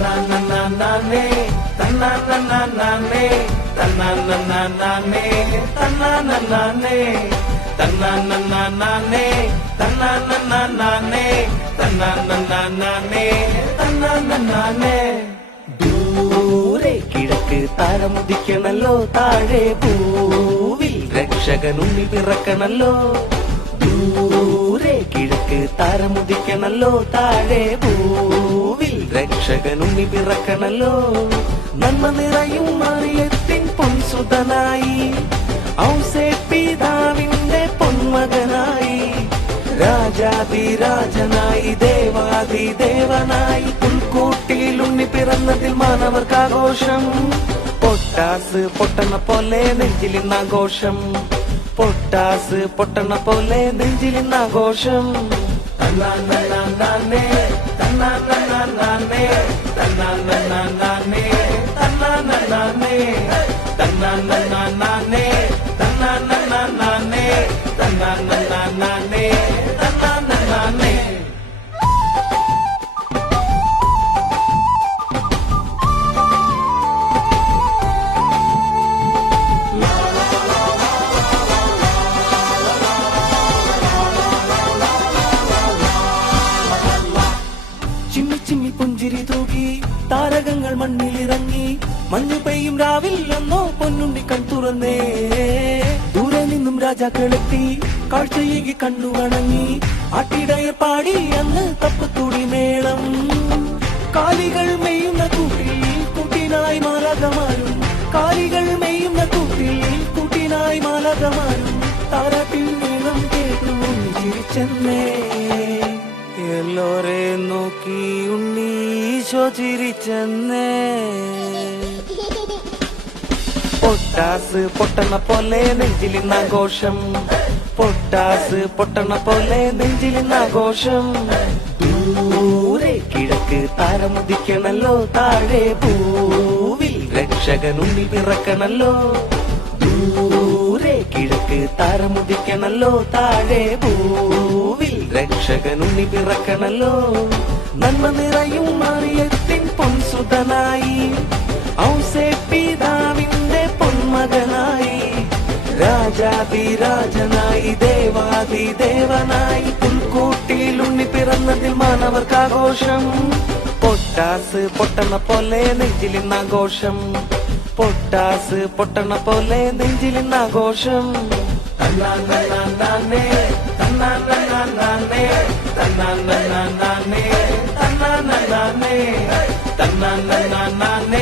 തന്നാനേ തന്നാനേ തന്നാനേ തന്നാനേ തന്നാനേ തന്നാനേ തന്നാനേ തന്നാനേ ദൂരെ കിഴക്ക് താരമുദിക്കണല്ലോ താഴെ ഭൂവിൽ രക്ഷകനുണ്ണി പിറക്കണല്ലോ ദൂരെ കിഴക്ക് താരമുദിക്കണല്ലോ താഴെ ഭൂവിൽ രക്ഷകനുണ്ണി പിറക്കണല്ലോ നന്മ നിറയും മറിയത്തിൻ പൊൻസുതനായി ഔസേപ്പിതാവിന്റെ പൊന്മകനായി രാജാതിരാജനായി ദേവാതിദേവനായി പുൽക്കൂട്ടിൽ ഉണ്ണി പിറന്നതിൽ മാനവർക്കാഘോഷം പൊട്ടാസ് പൊട്ടണ പോലെ നെഞ്ചിലിന്നാഘോഷം പൊട്ടാസ് പൊട്ടണ പോലെ നെഞ്ചിലിന്നാഘോഷം തന്നാനേ തന്നാനേ തന്നാനേ തന്നാനേ തന്നാനേ തന്നാനേ തന്നാനേ തന്നാനേ ചിമ്മി ചിമ്മി പുഞ്ചിരി തൂകി താരകങ്ങൾ മണ്ണിലിറങ്ങി മഞ്ഞു പെയ്യും രാവിൽ എന്നോ പൊന്നുണ്ണി കൺ തുറന്നേ ദൂരെ നിന്നും രാജാക്കളെത്തി കാഴ്ചയേകി കണ്ണു വണങ്ങി ആട്ടിടയെ പാടി അന്ന് തപ്പത്തുടി മേളം കാലികൾ മെയ്യുന്ന കൂട്ടിൽ കൂട്ടിനായി മാലാകമാരും കാലികൾ മെയ്യുന്ന കൂട്ടിൽ കൂട്ടിനായി മാലാകമാരും താരാട്ടിൽ നീളം കേട്ടു ചിരിച്ചെന്നേ എല്ലോരെ നോക്കി ഉണ്ണീശോ ചിരിച്ചെന്നേ പൊട്ടാസ് പൊട്ടണ പോലെ നെഞ്ചിലിന്നാഘോഷം പൊട്ടാസ് പൊട്ടണ പോലെ നെഞ്ചിലിന്നാഘോഷം ദൂരെ കിഴക്ക് താരമുദിക്കണല്ലോ താഴെ ഭൂവിൽ രക്ഷകനുണ്ണി പിറക്കണല്ലോ ദൂരെ കിഴക്ക് താരമുദിക്കണല്ലോ താഴെ ഭൂവിൽ രക്ഷകനുണ്ണി പിറക്കണല്ലോ നന്മ നിറയും മറിയത്തിൻ പൊൻസുതനായി ഔസേപ്പിതാവിന്റെ പൊന്മകനായി രാജാതിരാജനായി ദേവാതിദേവനായി പുൽക്കൂട്ടിൽ ഉണ്ണി പിറന്നതിൽ മാനവർക്കാഘോഷം പൊട്ടാസ് പൊട്ടണ പോലെ നെഞ്ചിലിന്നാഘോഷം പൊട്ടാസ് പൊട്ടണ പോലെ നെഞ്ചിലിന്നാഘോഷം തന്നാനേ തന്നാനേ തന്നാനേ തന്നാനേ തന്നാനേ